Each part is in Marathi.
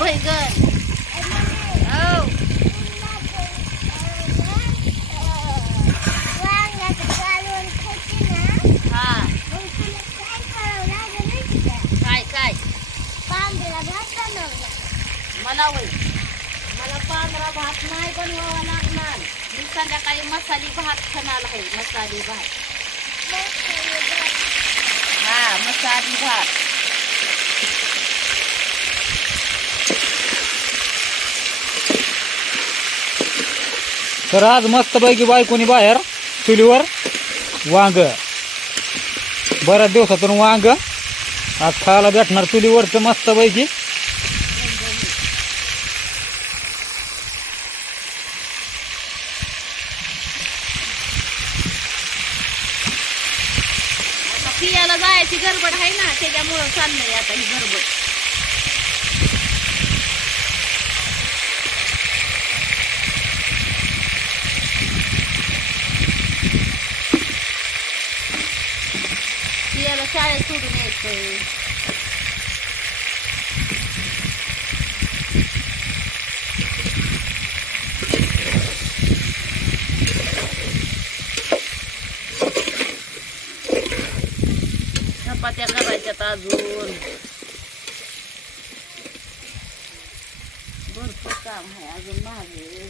बैगन हो काय काय मला वय मला पांढरा भात नाही बनवावा लागणार. मी संध्याकाळी मसाली भात खाणार आहे. मसाली भात. हा मसाली भात. तर आज मस्तपैकी बायकोनी बाहेर चुलीवर वांग. बऱ्याच दिवसातून वांग. आज खायला भेटणार चुलीवरचं मस्तपैकी आता पियाला जायची गडबड आहे ना त्याच्यामुळं चाललंय आता ही गडबड पियाला शाळेत सोडून यायचंय. चपात्या करायच्यात अजून. भरपूर काम आहे अजून मागे.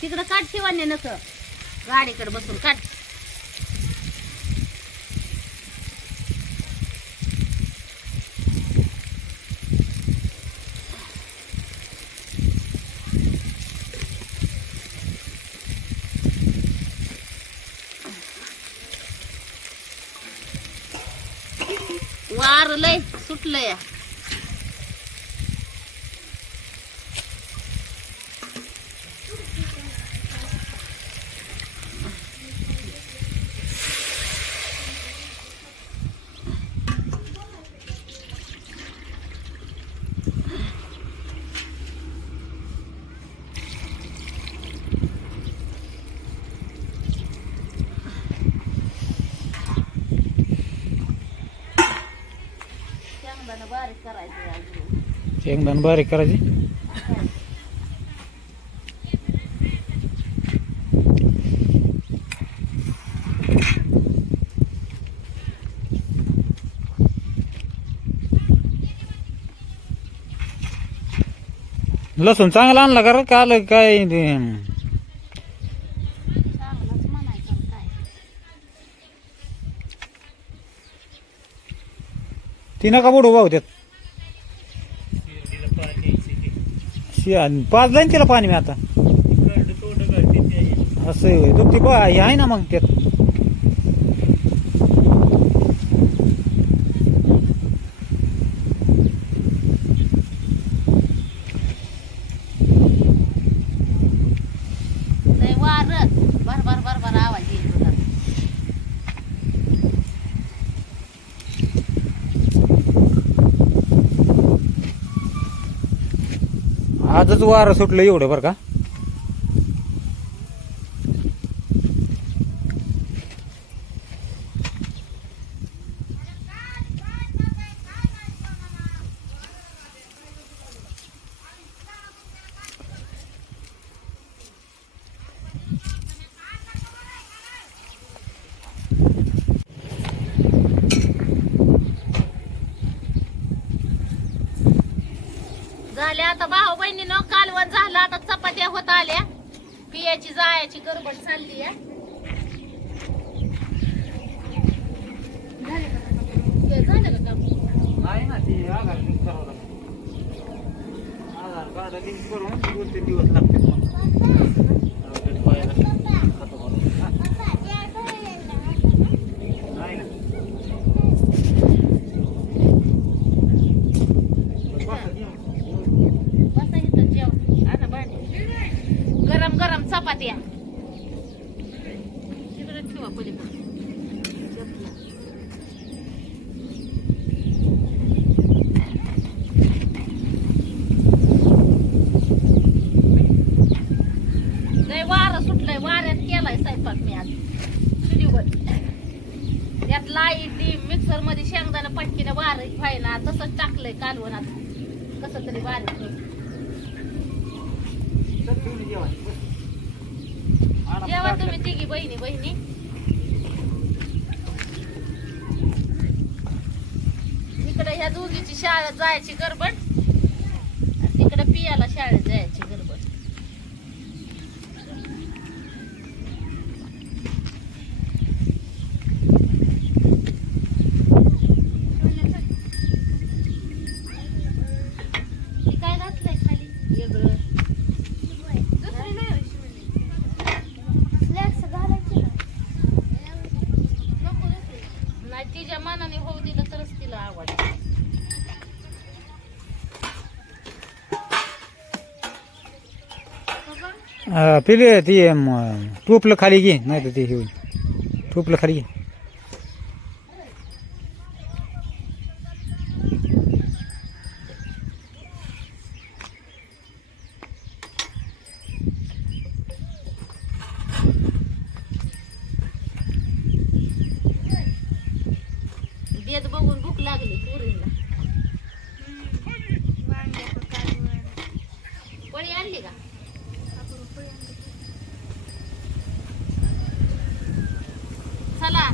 तिकडं काट शिवाने नक गाडीकडे बसून काट वार लय सुटलंय शेंगदाणं बारीक करायचं अजून शेंगदाण बारीक करायची. लसूण चांगला आणला का रे? काल काय ती नका बुडू भाऊ त्यात. शि- पाजलं ना तिला पाणी मी आता? असं आहे. तो ती बा हे आहे ना मग त्यात लय वार भर भर भर भर आवाज येत होता आजच वारं सुटलं एवढं बरं का झाल्या आता भाऊ बहिणीनं कालवण झालं आता चपात्या होत आल्या. पियाची जायाची गडबड चालली आहे. झालं का? नाही ना ती आधार लिंक करावं लागतं. आधार कार्ड लिंक करून दोन तीन दिवस लागतात नाही ना बसा इथं जेव आणा भांडी गरम गरम चपात्या तिकडे ठेवा पलीकडे जपला. लय वारं सुटलंय वाऱ्यात केलाय स्वयंपाक मी आज चुलीवर यात लाइट मिक्सरमध्ये शेंगदाणा पटकीनं वारं व्हायना तसंच टाकलंय आता. कसं तरी बारीक कर. तुम्ही तिघी बहिणी बहिणी इकडे ह्या दोघीची शाळेत जायची गडबड तिकडे पियाला शाळेत जायची गडबड हे काय घातलंय खाली वेगळं नाही तिच्या मनाने होऊ दिलं तरच तिला आवड अं, पिले ती टोपलं खाली घे नाही तर ते हे होईल. टोपलं खाली घे. बघून भूक लागली पुरीला पळी आणली का चला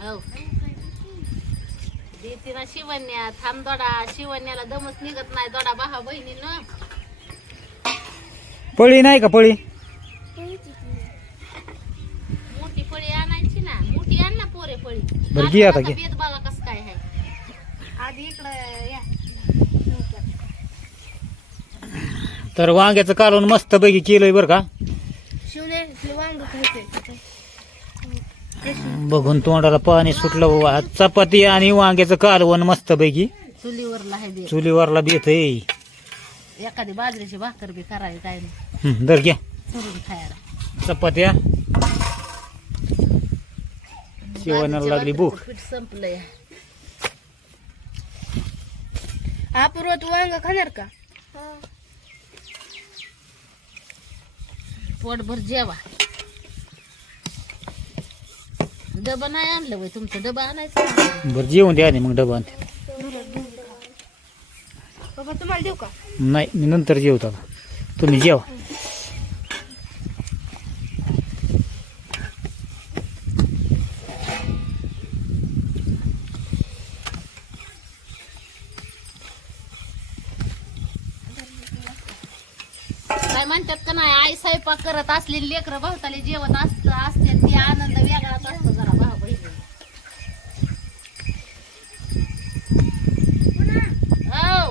हो ना शिवण्या थांब दोडा. शिवण्याला दमच निघत नाही. दोडा भावा बहिणीनं. पळी नाही का पळी? मोठी पळी आणायची ना. मोठी आण ना पोरे पळी. बरं, घे आता, घे. बेत बघा कसं काय आहे? आधी इकडं या. तर वांग्याचं कालवण मस्त पैकी केलंय बरं का? बघून तोंडाला पाणी सुटलं वा- चपाती आणि वांग्याचं कालवण मस्त पैकी चुलीवरला आहे बेत चुलीवरला बेत आहे एखादी बाजरीची भाकर बी करावी काय नाही. हं, दर घ्या. चुरून खायला. चपात्या. जेवणाला लागली भूक. पीठ संपलंय. अपूर्व तू वांग खाणार का? पोटभर जेवा. डबा नाही आणलं वय तुमचं डबा आणायचं. बरं जेवण द्या आणि मग डबा आणते. बाबा तुम्हाला देऊ का नाही मी नंतर जेवतो आता. तुम्ही जेवा काय म्हणतात का नाही आई स्वयंपाक करत असलेली लेकरं भावताले जेवत असत असते ती आनंद वेगळाच असतो जरा भाऊ बहिणी हो.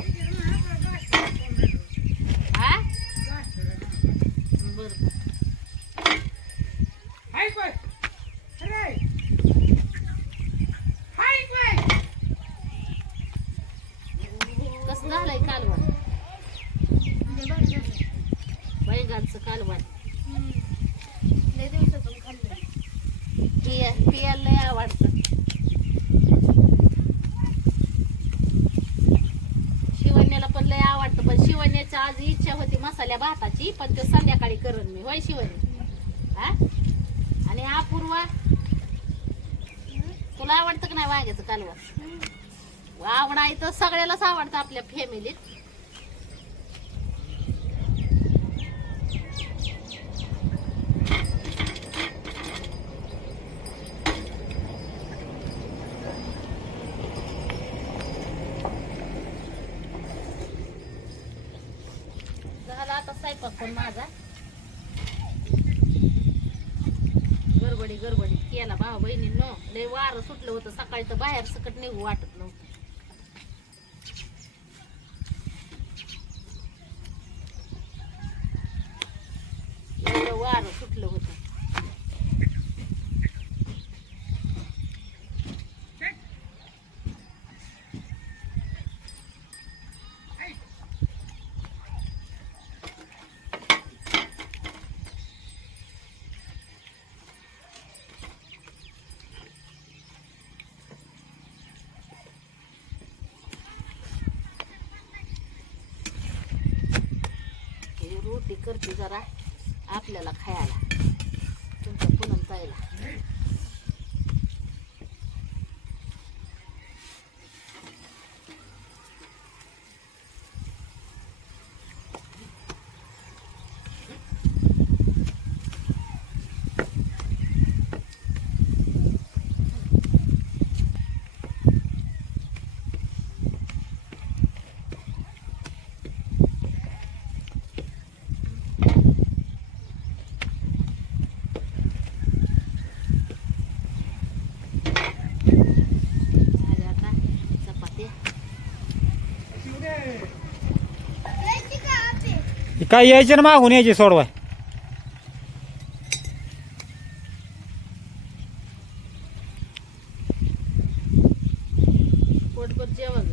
हा? बरं. कसं झालंय कालवण बैगांचं कालवण लय दिवसातून खाल्लं पिया पियाला लय आवडतं. शिवण्याला पण लय आवडतं पण शिवण्याची आज इच्छा होती मसाल्या भाताची पण ते संध्याकाळी करण मी होय शिवण्य? हा? आणि अपूर्वा? तुला आवडतं का नाही वांग्याचं कालवण? आवडायचं सगळ्यालाच आवडतं आपल्या फॅमिलीत झाला आता स्वयंपाक पण माझा. गडबडी गडबडी. केला भाऊ बहिणींनो. लय वारं सुटलं होतं. सकाळी तर बाहेर सकट निघू वाटत नव्हतं एवढं वारं सुटलं होतं करते जरा आपल्याला खायला. तुमच्या पुनम ताईला झाले आता चपाती हे काय यायचे ना मागून यायचे सोडवाय पोटभर जेवण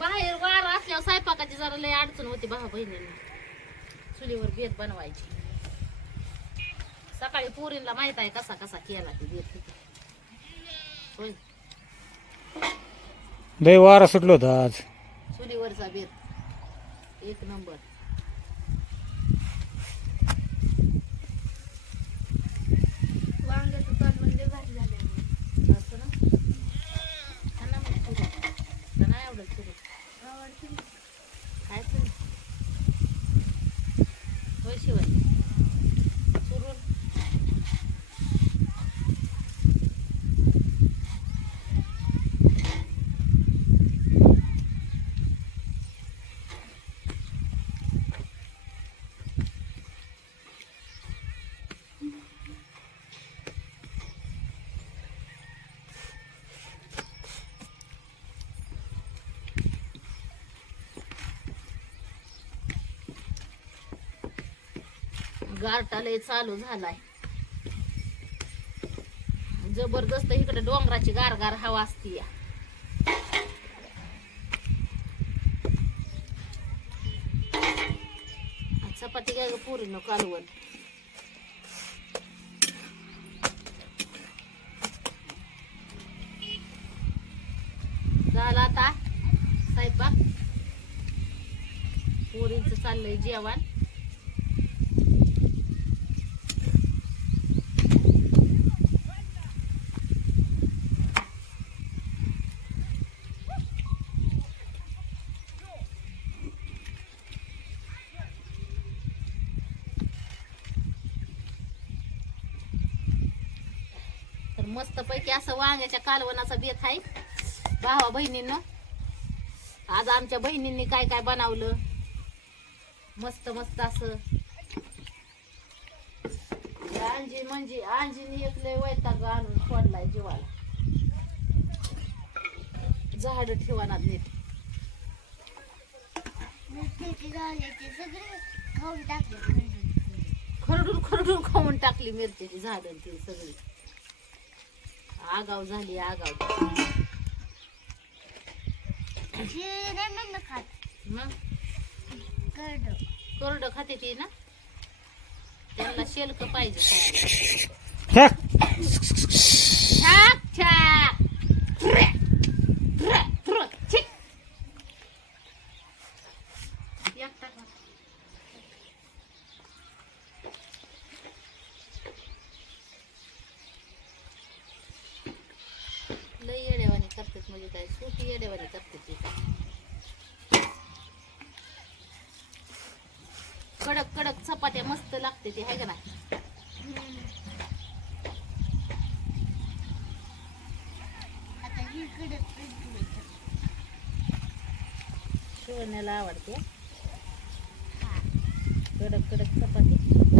बाहेर वार असल्यावर स्वयंपाकाची जरा लय अडचण होती भावा बहिणींना. चुलीवर बेत बनवायची. सकाळी पोरींला माहीत आहे कसा कसा केला ते बेत. होय. लय वारा सुटलो होता आज. चुलीवरचा बेत. एक नंबर वांग्याचं कालवण लय भारी झालं असं ना हा ना मग चुली का नाही आवडत चुली काय चुली होय शिवाय चुरून गारटा लय चालू झालाय. जबरदस्त इकडे डोंगराची गार गार हवा असती या. चपाती काय पुरी न कालवण? झाला आता साहेबा पुरीच चाललंय जेवण तर की असं वांग्याच्या कालवणाचा बेत आहे. भावा बहिणींना आज आमच्या बहिणींनी काय काय बनवलं? मस्त मस्त असं. अंजी म्हणजे आंजीनी एक लय वैताग आणून फोडलाय जीवाला. झाड ठेवाना नीट. खरडून खरडून खाऊन टाकली मिरच्याची झाडं ती सगळी. आगाव झाली आगाव. मग? कोरडं. खाते ती ना? त्यांना शेलक पाहिजे खायला. छाक छाक. म्हणजे काय सोपी येड्यावानी करतात ती. कडक कडक चपात्या मस्त लागते ती हाय का नाही? शिवण्याला आवडते. कडक कडक चपाती.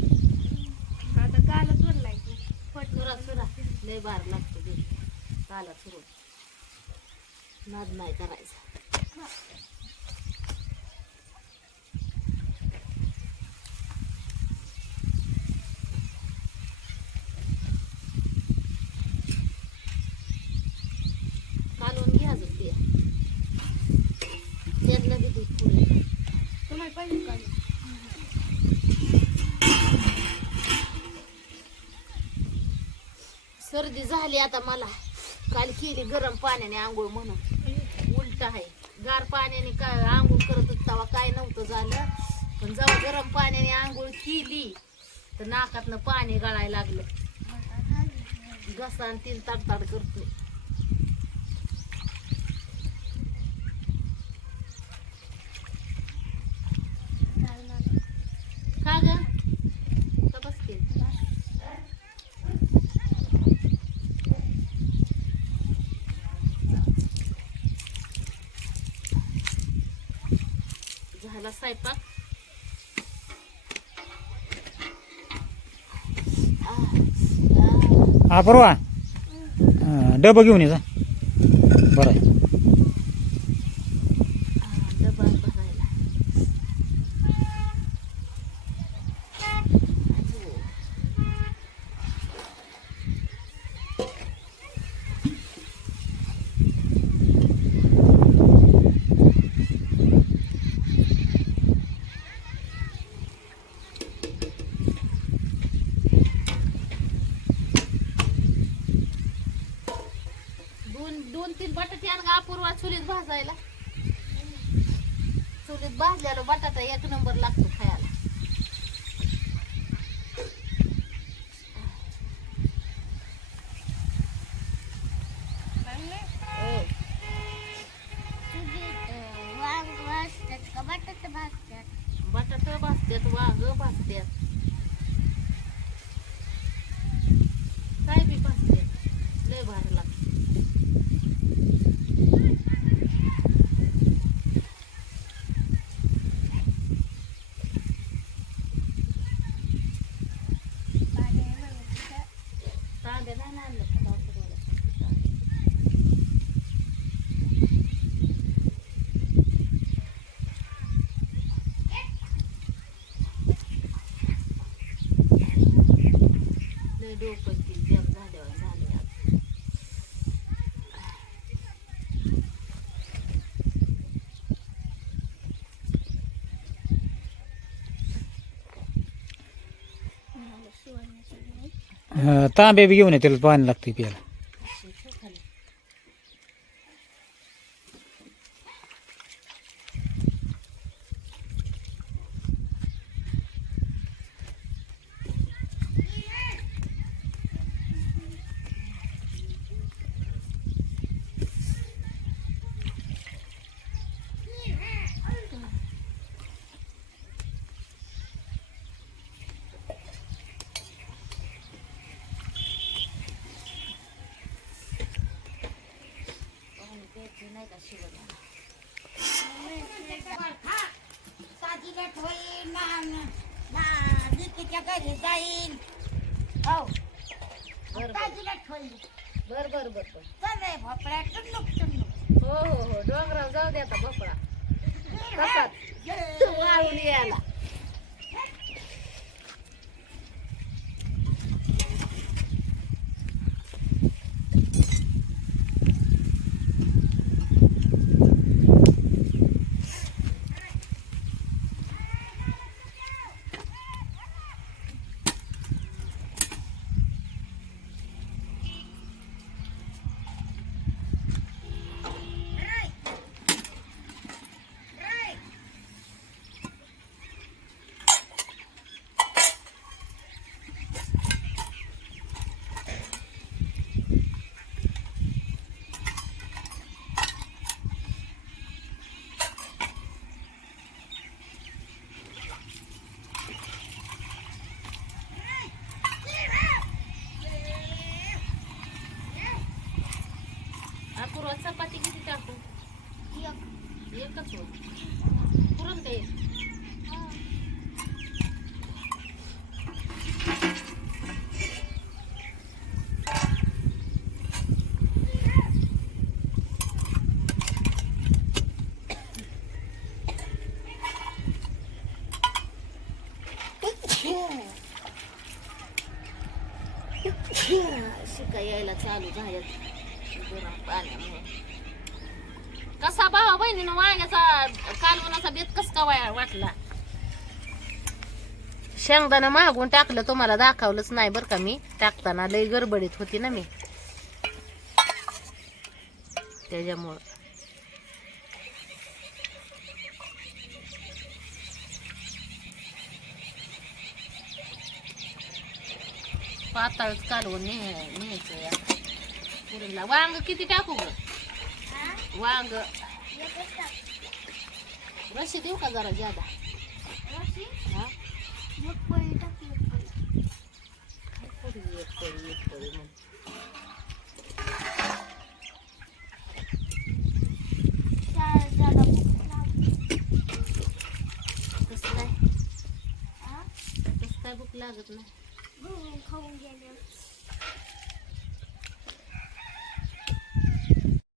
सर्दी झाली आता मला. काल केली गरम पाण्याने आंघोळ म्हणून. उलट आहे. गार पाण्याने काय आंघोळ करत तवा काय नव्हतं झालं. पण जेव्हा गरम पाण्याने आंघोळ केली तर नाकातनं पाणी गळायला लागलं. घसा आणि तीन ताडताड करतो का ग का बस की? झाला स्वयंपाक? हा परवा. डबं घेऊन ये जा. बरं भाजत्यात वांग भाजत्यात तांबे बी घेऊन ये त्याला पाणी लागते प्यायला अशी ठेव खाली. पाणी प्यायचं नाही का शिवला साजीला ठेवीन ना ना दीपीच्या घरी जाईन हो बर बर बर बर बर भोपळ्या टुनुक टुनुक हो हो. हो डोंगराव जाऊ दे आता भोपळा. कसात वाळून यायला. ka po. Kurante. Yeah, suka ya ilat selalu cahaya. वाटला? शेंगदाणा मागून टाकलं तुम्हाला दाखवलंच नाही बरं का मी. टाकताना लय गडबडीत होती ना मी. त्याच्यामुळं. पाताळच कालवून ने न्यायचं या. पुरीला. वांग किती टाकू ग? वांग. रशी देऊ का जरा